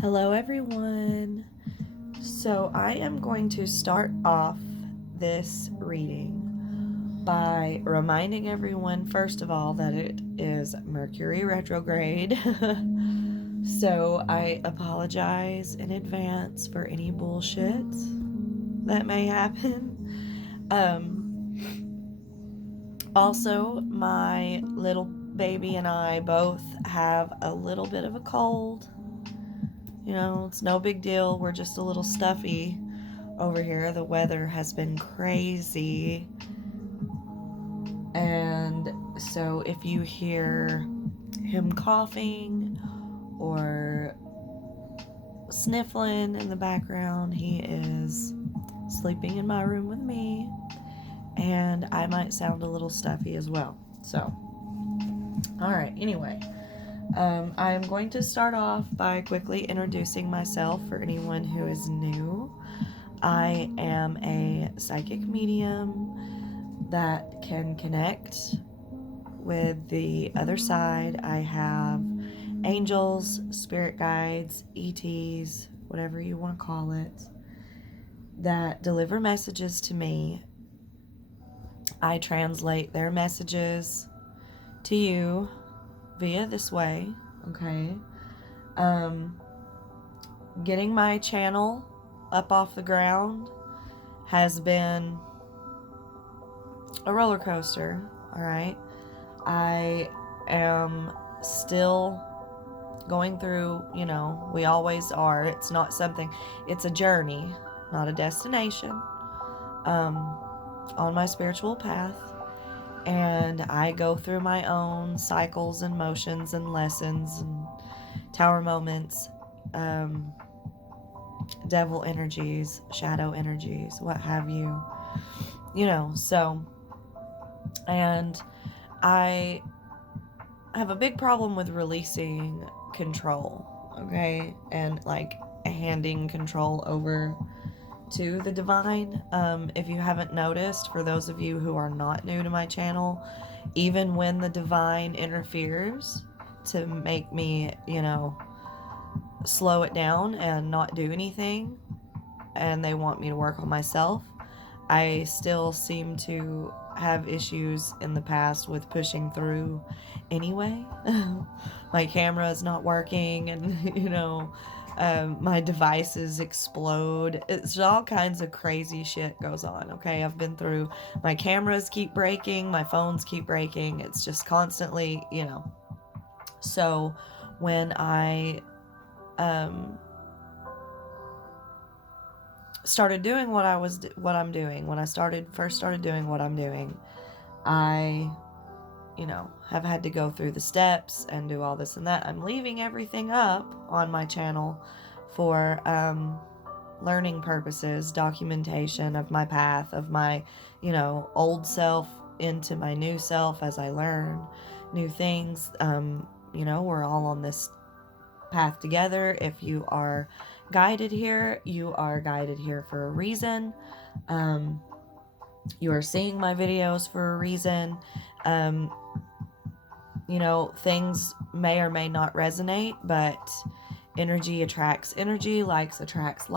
Hello, everyone. So, I am going to start off this reading by reminding everyone, first of all, that it is Mercury retrograde. So, I apologize in advance for any bullshit that may happen. Also, my little baby and I both have a little bit of a cold. You know, it's no big deal. We're just a little stuffy over here. The weather has been crazy. And so if you hear him coughing or sniffling in the background, he is sleeping in my room with me. And I might sound a little stuffy as well. So, alright, anyway. I am going to start off by quickly introducing myself for anyone who is new. I am a psychic medium that can connect with the other side. I have angels, spirit guides, ETs, whatever you want to call it, that deliver messages to me. I translate their messages to you via this way, okay? Getting my channel up off the ground has been a roller coaster, all right? I am still going through, we always are. It's not something, it's a journey, not a destination, on my spiritual path. And I go through my own cycles and motions and lessons and tower moments, devil energies, shadow energies, what have you. So, and I have a big problem with releasing control, okay? And like handing control over to the divine. If you haven't noticed, for those of you who are not new to my channel, even when the divine interferes to make me, slow it down and not do anything, and they want me to work on myself, I still seem to have issues in the past with pushing through anyway. My camera is not working, and my devices explode. It's all kinds of crazy shit goes on, okay? I've been through, my cameras keep breaking, my phones keep breaking. It's just constantly, So when I started doing what I'm doing, when I first started doing what I'm doing, I have had to go through the steps and do all this and that. I'm leaving everything up on my channel for learning purposes, documentation of my path, of my old self into my new self as I learn new things. We're all on this path together. If you are guided here, you are guided here for a reason. You are seeing my videos for a reason. Things may or may not resonate, but energy attracts energy, likes attracts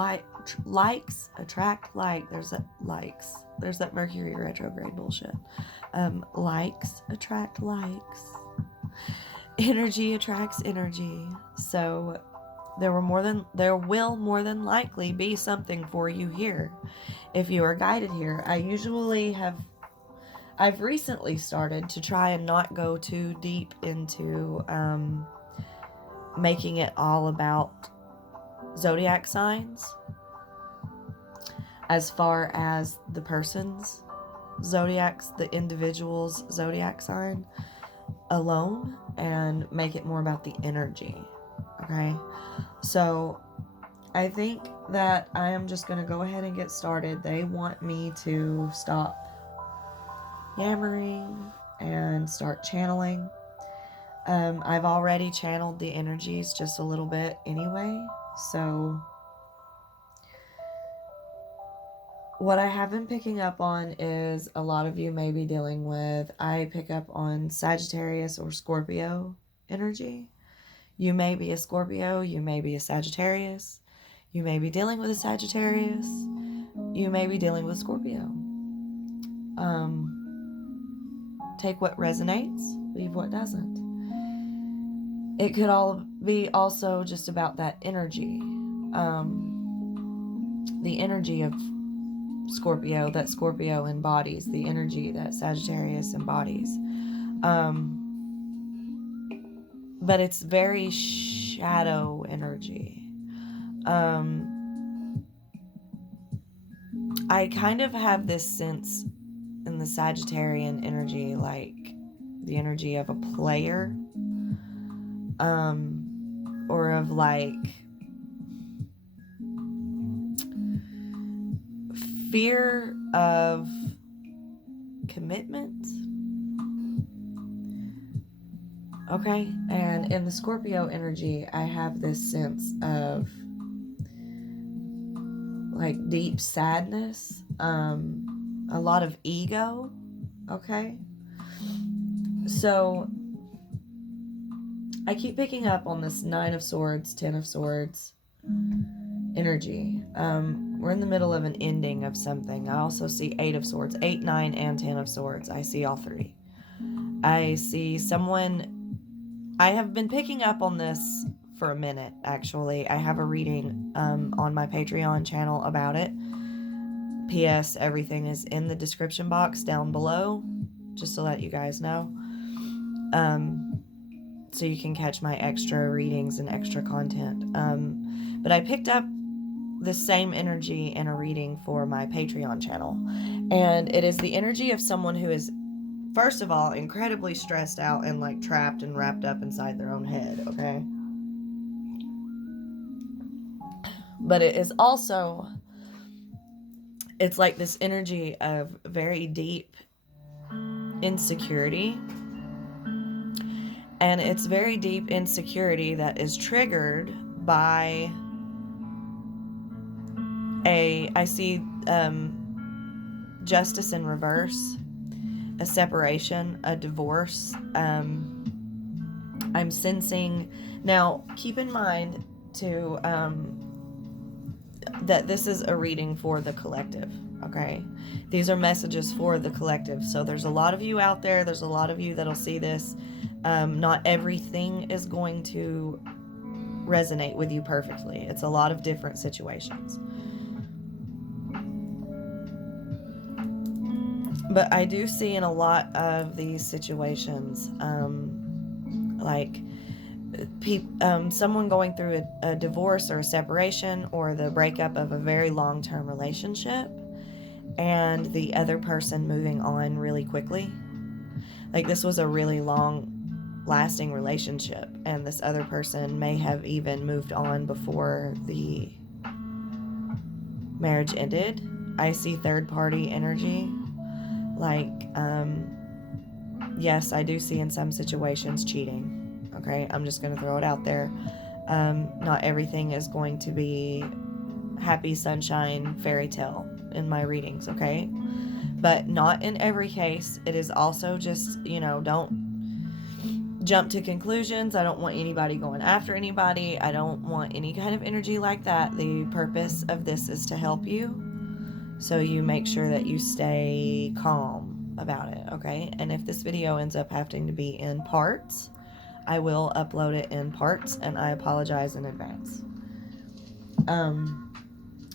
likes attract like. There's that Mercury retrograde bullshit. Likes attract likes. Energy attracts energy. So there will more than likely be something for you here if you are guided here. I've recently started to try and not go too deep into making it all about zodiac signs as far as the person's zodiacs, the individual's zodiac sign alone, and make it more about the energy, okay? So I think that I am just going to go ahead and get started. They want me to stop yammering and start channeling. I've already channeled the energies just a little bit anyway, so what I have been picking up on is a lot of you may be dealing with, I pick up on Sagittarius or Scorpio energy. You may be a Scorpio, you may be a Sagittarius, you may be dealing with a Sagittarius, you may be dealing with Scorpio. Take what resonates, leave what doesn't. It could all be also just about that energy. The energy of Scorpio that Scorpio embodies, the energy that Sagittarius embodies. But it's very shadow energy. I kind of have this sense in the Sagittarian energy, like the energy of a player, or of like fear of commitment. Okay, and in the Scorpio energy, I have this sense of like deep sadness, a lot of ego. Okay, so I keep picking up on this 9 of Swords, 10 of Swords energy. We're in the middle of an ending of something. I also see 8 of Swords, 8, 9, and 10 of Swords. I see all 3. I see someone. I have been picking up on this for a minute, actually. I have a reading on my Patreon channel about it. P.S. Everything is in the description box down below, just to let you guys know. So you can catch my extra readings and extra content. But I picked up the same energy in a reading for my Patreon channel. And it is the energy of someone who is, first of all, incredibly stressed out and like trapped and wrapped up inside their own head, okay? But it is also, it's like this energy of very deep insecurity. And it's very deep insecurity that is triggered by I see justice in reverse, a separation, a divorce. I'm sensing, now keep in mind too, that this is a reading for the collective, okay? These are messages for the collective. So there's a lot of you out there, there's a lot of you that'll see this. Not everything is going to resonate with you perfectly. It's a lot of different situations. But I do see in a lot of these situations, like someone going through a divorce or a separation or the breakup of a very long-term relationship and the other person moving on really quickly. Like this was a really long-lasting relationship and this other person may have even moved on before the marriage ended. I see third-party energy. Like, yes, I do see in some situations cheating. Okay, I'm just going to throw it out there. Not everything is going to be happy, sunshine, fairy tale in my readings, okay? But not in every case. It is also just, don't jump to conclusions. I don't want anybody going after anybody. I don't want any kind of energy like that. The purpose of this is to help you. So you make sure that you stay calm about it, okay? And if this video ends up having to be in parts, I will upload it in parts, and I apologize in advance.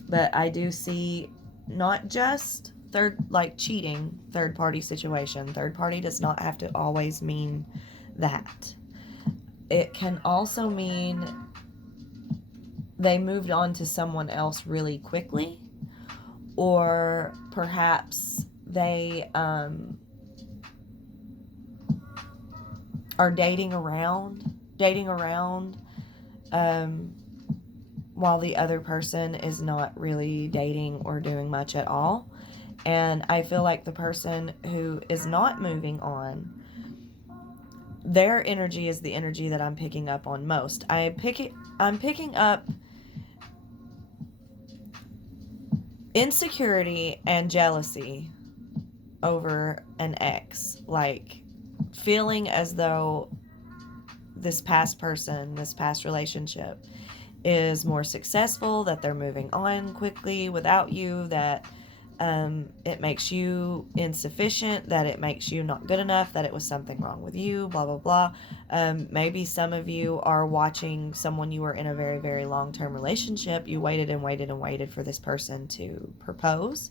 But I do see not just cheating, third-party situation. Third party does not have to always mean that. It can also mean they moved on to someone else really quickly. Or perhaps they are dating around while the other person is not really dating or doing much at all. And I feel like the person who is not moving on, their energy is the energy that I'm picking up on most. I'm picking up insecurity and jealousy over an ex, like feeling as though this past person, this past relationship is more successful, that they're moving on quickly without you, that it makes you insufficient, that it makes you not good enough, that it was something wrong with you, blah, blah, blah. Maybe some of you are watching someone you were in a very, very long-term relationship. You waited and waited and waited for this person to propose,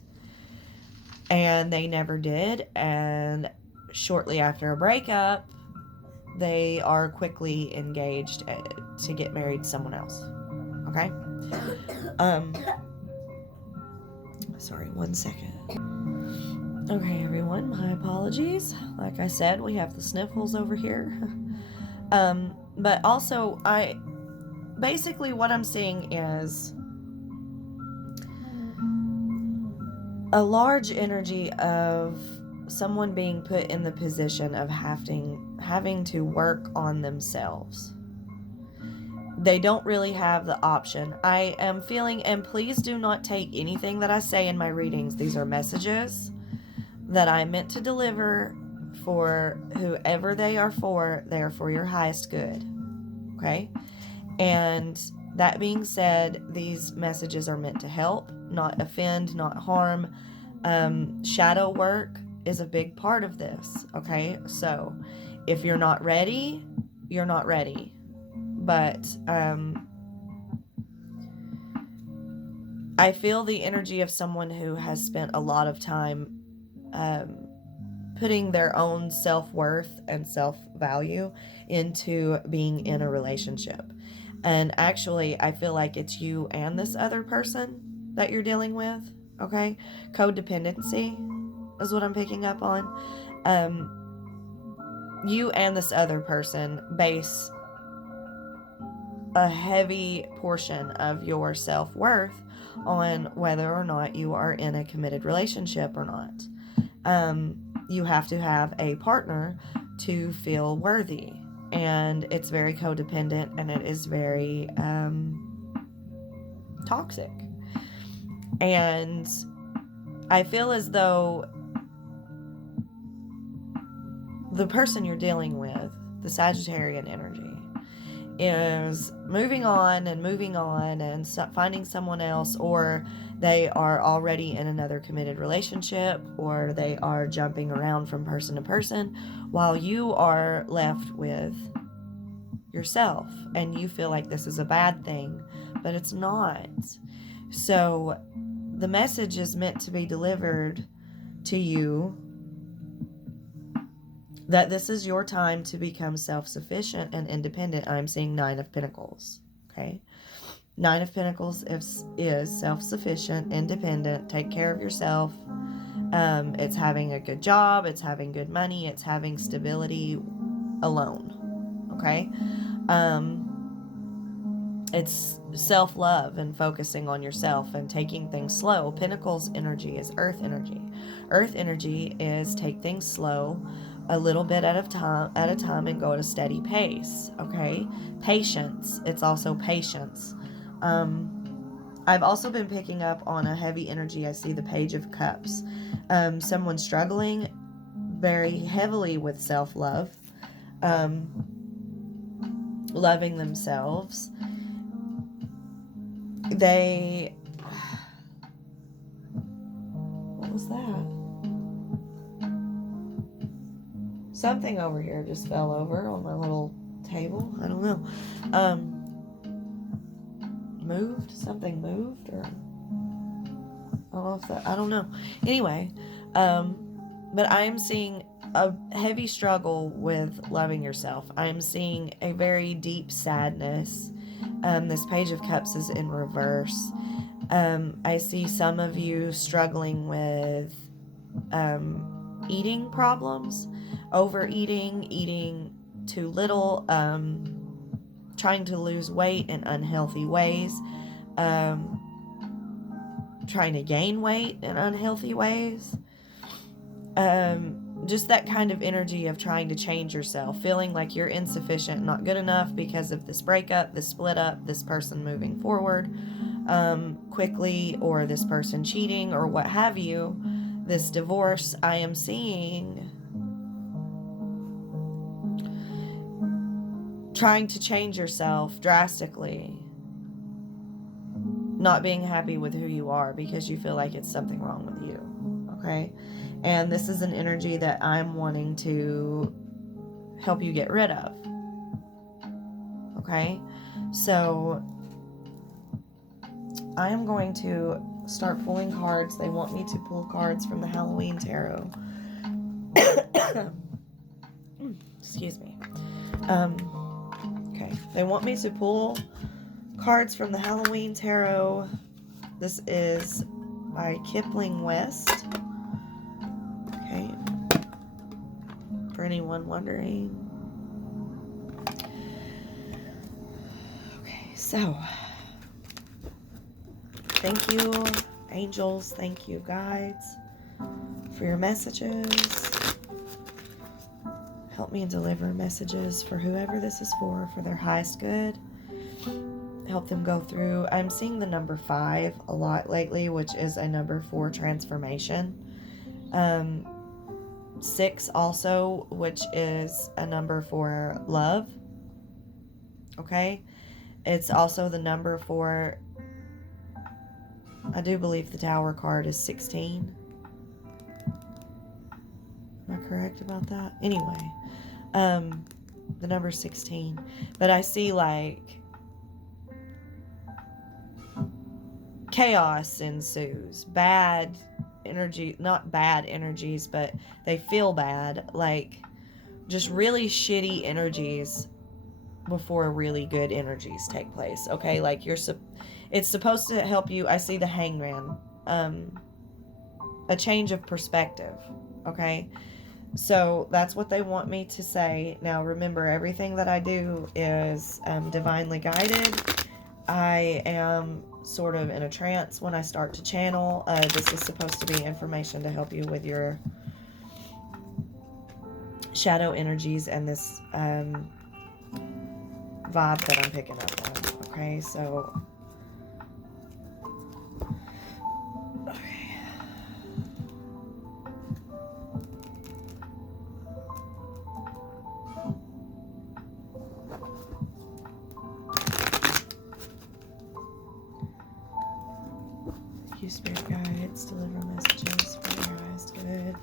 and they never did. And shortly after a breakup, they are quickly engaged to get married to someone else. Okay? Sorry, 1 second. Okay, everyone, my apologies. Like I said, we have the sniffles over here. But also, basically what I'm seeing is a large energy of someone being put in the position of having to work on themselves. They don't really have the option. I am feeling, and please do not take anything that I say in my readings. These are messages that I meant to deliver for whoever they are for. They are for your highest good. Okay? And that being said, these messages are meant to help, not offend, not harm. Shadow work is a big part of this. Okay? So if you're not ready, you're not ready. But I feel the energy of someone who has spent a lot of time putting their own self-worth and self-value into being in a relationship. And actually, I feel like it's you and this other person that you're dealing with, okay? Codependency is what I'm picking up on. You and this other person base a heavy portion of your self-worth on whether or not you are in a committed relationship or not. You have to have a partner to feel worthy, and it's very codependent, and it is very toxic. And I feel as though the person you're dealing with, the Sagittarian energy, is moving on and finding someone else, or they are already in another committed relationship, or they are jumping around from person to person, while you are left with yourself, and you feel like this is a bad thing, but it's not. So the message is meant to be delivered to you that this is your time to become self-sufficient and independent. I'm seeing 9 of Pentacles, okay? 9 of Pentacles is self-sufficient, independent, take care of yourself. It's having a good job, it's having good money, it's having stability alone, okay? It's self-love and focusing on yourself and taking things slow. Pentacles energy is earth energy. Earth energy is take things slow, a little bit at a time, and go at a steady pace, okay? Patience. It's also patience. I've also been picking up on a heavy energy. I see the Page of Cups. Someone struggling very heavily with self-love, loving themselves. What was that? Something over here just fell over on my little table. I don't know. Moved? Something moved? Or I don't know. Anyway, but I am seeing a heavy struggle with loving yourself. I am seeing a very deep sadness. This Page of Cups is in reverse. I see some of you struggling with eating problems, overeating, eating too little, trying to lose weight in unhealthy ways, trying to gain weight in unhealthy ways. Just that kind of energy of trying to change yourself, feeling like you're insufficient, not good enough because of this breakup, this split up, this person moving forward quickly, or this person cheating, or what have you, this divorce. I am seeing trying to change yourself drastically, not being happy with who you are because you feel like it's something wrong with you, okay? And this is an energy that I'm wanting to help you get rid of, okay? So I am going to start pulling cards. They want me to pull cards from the Halloween Tarot. Excuse me. Okay, they want me to pull cards from the Halloween Tarot. This is by Kipling West. Okay, for anyone wondering. Okay, so thank you, angels. Thank you, guides, for your messages. Help me deliver messages for whoever this is for their highest good. Help them go through. I'm seeing the number 5 a lot lately, which is a number for transformation. 6 also, which is a number for love. Okay? It's also the number for, I do believe the Tower card is 16. Am I correct about that? Anyway, the number 16. But I see like chaos ensues. Bad energy, not bad energies, but they feel bad. Like just really shitty energies before really good energies take place. Okay, like it's supposed to help you. I see the Hangman, a change of perspective. Okay, so that's what they want me to say. Now remember, everything that I do is divinely guided. I am sort of in a trance when I start to channel. This is supposed to be information to help you with your shadow energies and this vibe that I'm picking up on. Okay, so you spirit guides, deliver messages for your highest good.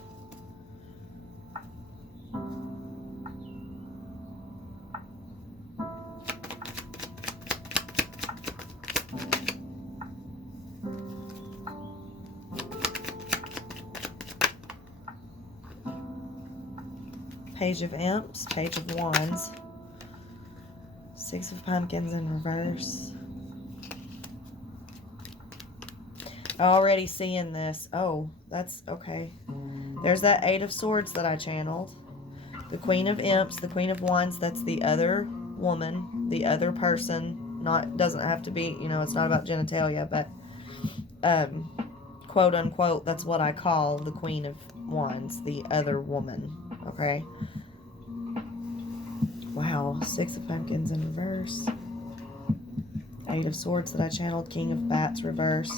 Page of Imps, Page of Wands, 6 of Pumpkins in reverse. Already seeing this. Oh, that's okay. There's that 8 of Swords that I channeled. The Queen of Imps, the Queen of Wands, that's the other woman, the other person. Doesn't have to be, it's not about genitalia, but quote unquote, that's what I call the Queen of Wands, the other woman. Okay. Wow, 6 of Pumpkins in reverse. 8 of Swords that I channeled, King of Bats reverse.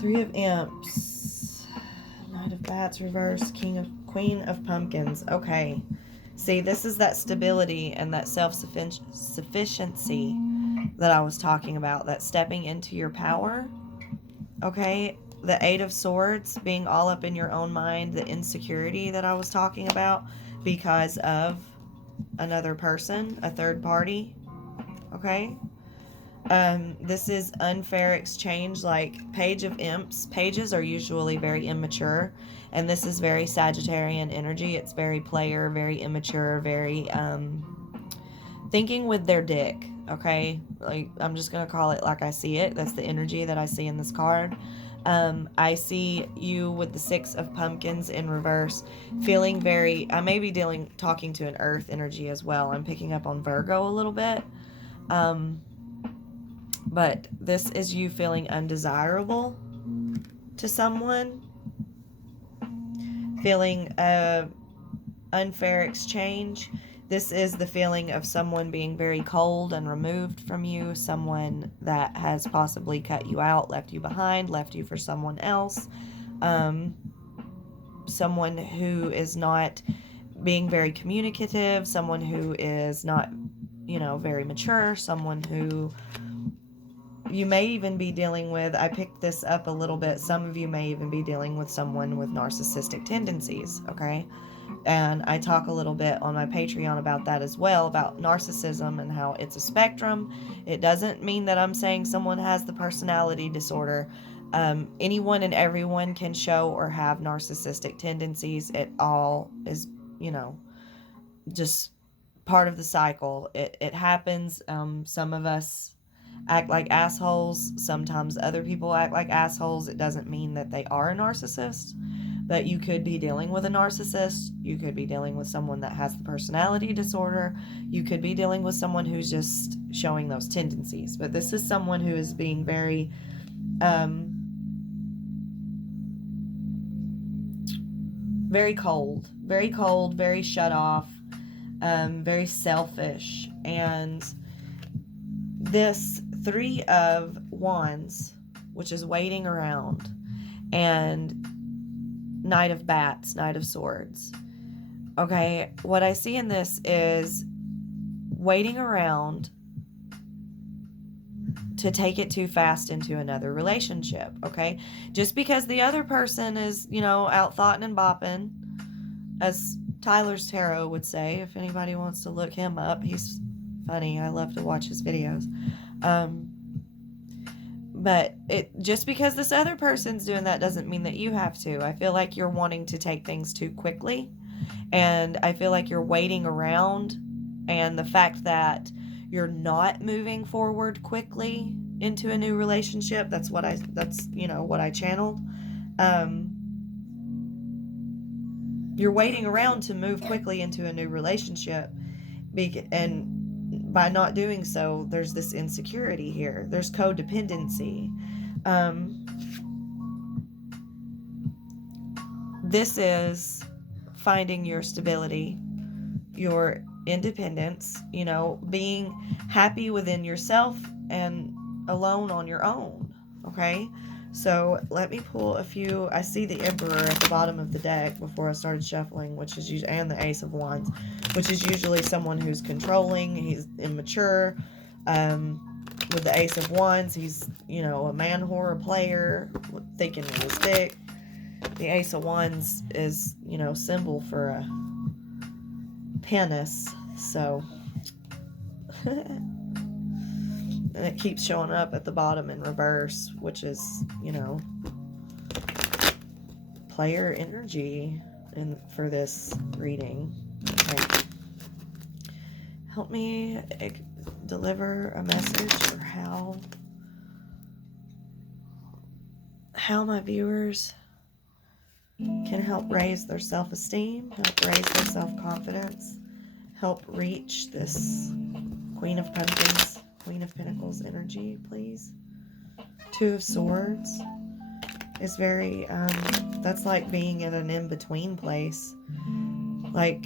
3 of Imps, Knight of Bats reverse, Queen of Pumpkins. Okay. See, this is that stability and that self-sufficiency that I was talking about, that stepping into your power. Okay. The 8 of Swords being all up in your own mind, the insecurity that I was talking about because of another person, a third party. Okay. This is unfair exchange, like Page of Imps. Pages are usually very immature, and this is very Sagittarian energy. It's very player, very immature, very thinking with their dick. Okay, like I'm just gonna call it like I see it. That's the energy that I see in this card. I see you with the 6 of Pumpkins in reverse, feeling very, I may be talking to an earth energy as well. I'm picking up on Virgo a little bit. But this is you feeling undesirable to someone, feeling unfair exchange. This is the feeling of someone being very cold and removed from you, someone that has possibly cut you out, left you behind, left you for someone else, someone who is not being very communicative, someone who is not, you know, very mature, someone who you may even be dealing with. I picked this up a little bit. Some of you may even be dealing with someone with narcissistic tendencies, okay? And I talk a little bit on my Patreon about that as well, about narcissism and how it's a spectrum. It doesn't mean that I'm saying someone has the personality disorder. Anyone and everyone can show or have narcissistic tendencies. It all is, you know, just part of the cycle. It happens. Some of us act like assholes. Sometimes other people act like assholes. It doesn't mean that they are a narcissist. But you could be dealing with a narcissist. You could be dealing with someone that has the personality disorder. You could be dealing with someone who's just showing those tendencies. But this is someone who is being very, very cold, very shut off, very selfish. And this Three of Wands, which is waiting around, and Knight of Bats, Knight of Swords. Okay, what I see in this is waiting around to take it too fast into another relationship, okay? Just because the other person is, you know, out thoughting and bopping, as Tyler's Tarot would say, if anybody wants to look him up. He's funny. I love to watch his videos. But just because this other person's doing that doesn't mean that you have to. I feel like you're wanting to take things too quickly. And I feel like you're waiting around. And the fact that you're not moving forward quickly into a new relationship, that's you know, what I channeled. You're waiting around to move quickly into a new relationship. And by not doing so, there's this insecurity here. There's codependency. This is finding your stability, your independence, you know, being happy within yourself and alone on your own, okay? So let me pull a few. I see the Emperor at the bottom of the deck before I started shuffling, which is usually, and the Ace of Wands, which is usually someone who's controlling. He's immature. With the Ace of Wands, he's, you know, a man whore player, thinking it was thick. The Ace of Wands is, you know, symbol for a penis. So and it keeps showing up at the bottom in reverse, which is, you know, player energy for this reading. Okay. Help me deliver a message, or how my viewers can help raise their self-esteem, help raise their self-confidence, help reach this Queen of Pumpkins, Queen of Pentacles energy, please. Two of Swords is very, that's like being in an in-between place. Like,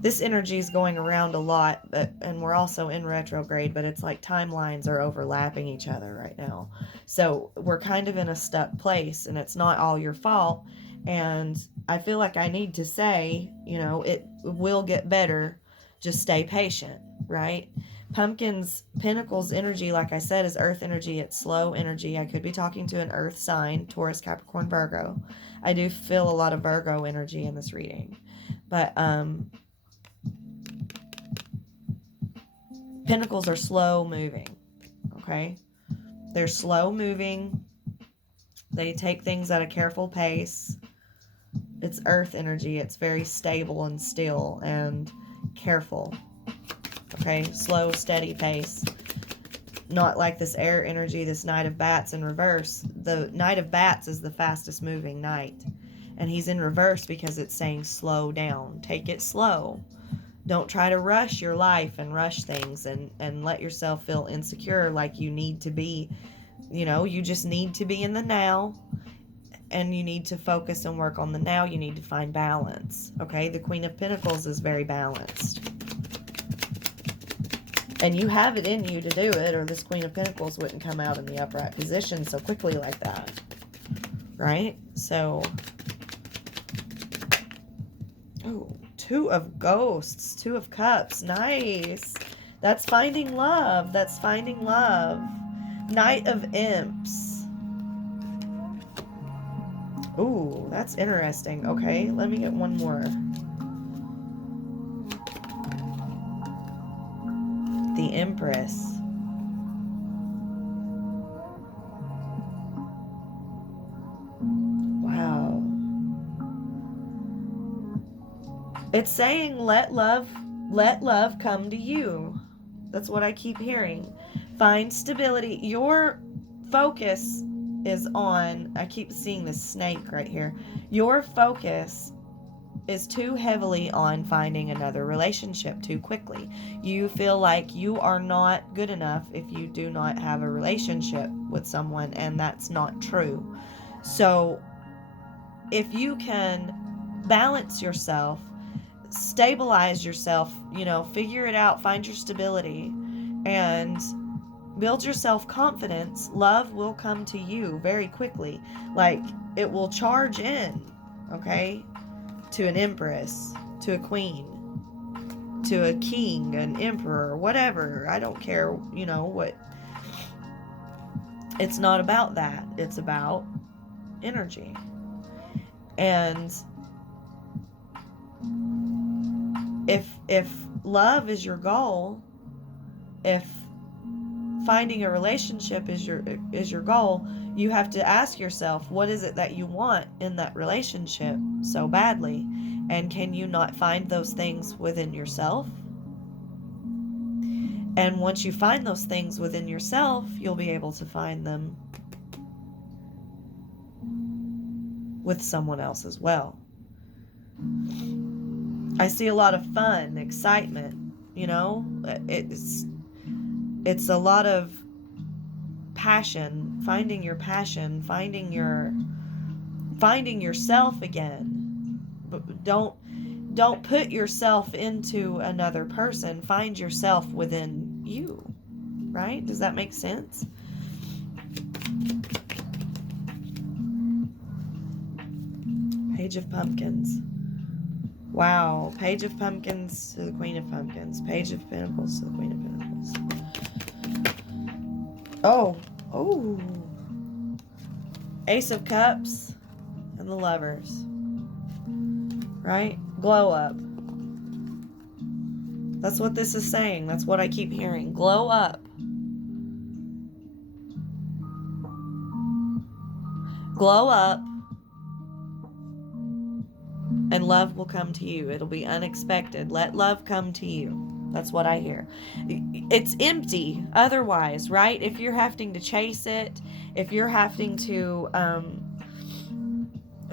this energy is going around a lot, and we're also in retrograde, but it's like timelines are overlapping each other right now. So we're kind of in a stuck place, and it's not all your fault. And I feel like I need to say, you know, it will get better. Just stay patient, right? Pumpkin's Pentacles energy, like I said, is earth energy. It's slow energy. I could be talking to an earth sign, Taurus, Capricorn, Virgo. I do feel a lot of Virgo energy in this reading. But Pentacles are slow moving, okay? They're slow moving. They take things at a careful pace. It's earth energy. It's very stable and still and careful, okay? Slow, steady pace. Not like this air energy, this Knight of Bats in reverse. The Knight of Bats is the fastest moving knight. And he's in reverse because it's saying slow down. Take it slow. Don't try to rush your life and rush things and let yourself feel insecure like you need to be. You know, you just need to be in the now. And you need to focus and work on the now. You need to find balance. Okay? The Queen of Pentacles is very balanced. And you have it in you to do it, or this Queen of Pentacles wouldn't come out in the upright position so quickly like that. Right? So Oh, Two of Ghosts, Two of Cups. Nice. That's finding love. That's finding love. Knight of Imps. Ooh, that's interesting. Okay, let me get one more. The Empress. Wow. It's saying let love come to you. That's what I keep hearing. Find stability. Your focus is on, I keep seeing this snake right here. Your focus is too heavily on finding another relationship too quickly. You feel like you are not good enough if you do not have a relationship with someone, and that's not true. So if you can balance yourself, stabilize yourself, figure it out, find your stability, and build your self-confidence, love will come to you very quickly. Like, it will charge in, okay? To an empress, to a queen, to a king, an emperor, whatever. I don't care, what. It's not about that. It's about energy. And if love is your goal, if finding a relationship is your goal, you have to ask yourself, what is it that you want in that relationship so badly? And can you not find those things within yourself? And once you find those things within yourself, you'll be able to find them with someone else as well. I see a lot of fun, excitement, it's a lot of passion, finding your passion, finding yourself again. But don't put yourself into another person. Find yourself within you. Right? Does that make sense? Page of Pumpkins. Wow. Page of Pumpkins to the Queen of Pumpkins. Page of Pentacles to the Queen of Pentacles. Oh. Ace of Cups and the Lovers. Right? Glow up. That's what this is saying. That's what I keep hearing. Glow up. Glow up. And love will come to you. It'll be unexpected. Let love come to you. That's what I hear. It's empty otherwise, right? If you're having to chase it, if you're having to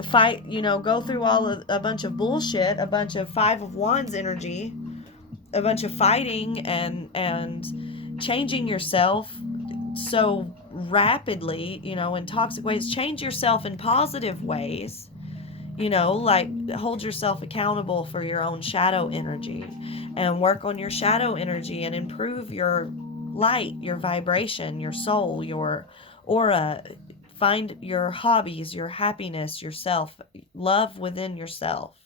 fight, go through a bunch of bullshit, a bunch of Five of Wands energy, a bunch of fighting and changing yourself so rapidly, in toxic ways. Change yourself in positive ways. Like hold yourself accountable for your own shadow energy and work on your shadow energy and improve your light, your vibration, your soul, your aura. Find your hobbies, your happiness, yourself, love within yourself,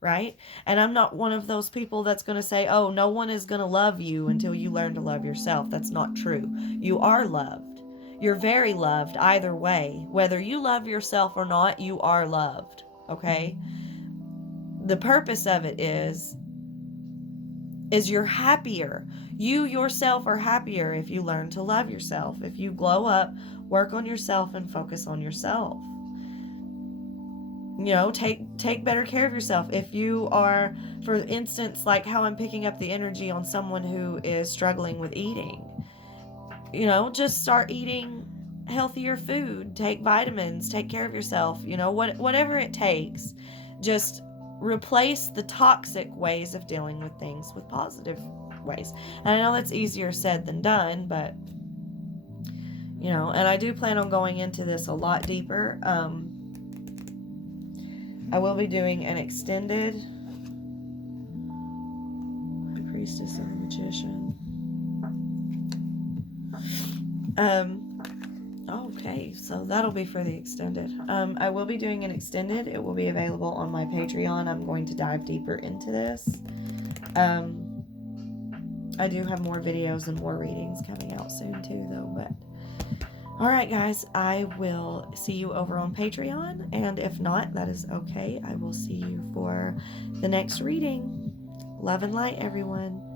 right? And I'm not one of those people that's going to say, oh, no one is going to love you until you learn to love yourself. That's not true. You are loved. You're very loved either way. Whether you love yourself or not, you are loved. Okay? The purpose of it is you're happier. You yourself are happier if you learn to love yourself. If you glow up, work on yourself and focus on yourself. Take better care of yourself. If you are, for instance, like how I'm picking up the energy on someone who is struggling with eating, just start eating healthier food, take vitamins, take care of yourself, whatever it takes. Just replace the toxic ways of dealing with things with positive ways. And I know that's easier said than done, but and I do plan on going into this a lot deeper. I will be doing an extended High Priestess and Magician. Okay, so that'll be for the extended. I will be doing an extended. It will be available on my Patreon. I'm going to dive deeper into this. I do have more videos and more readings coming out soon too, though. But all right, guys, I will see you over on Patreon, and if not, that is okay. I will see you for the next reading. Love and light, everyone.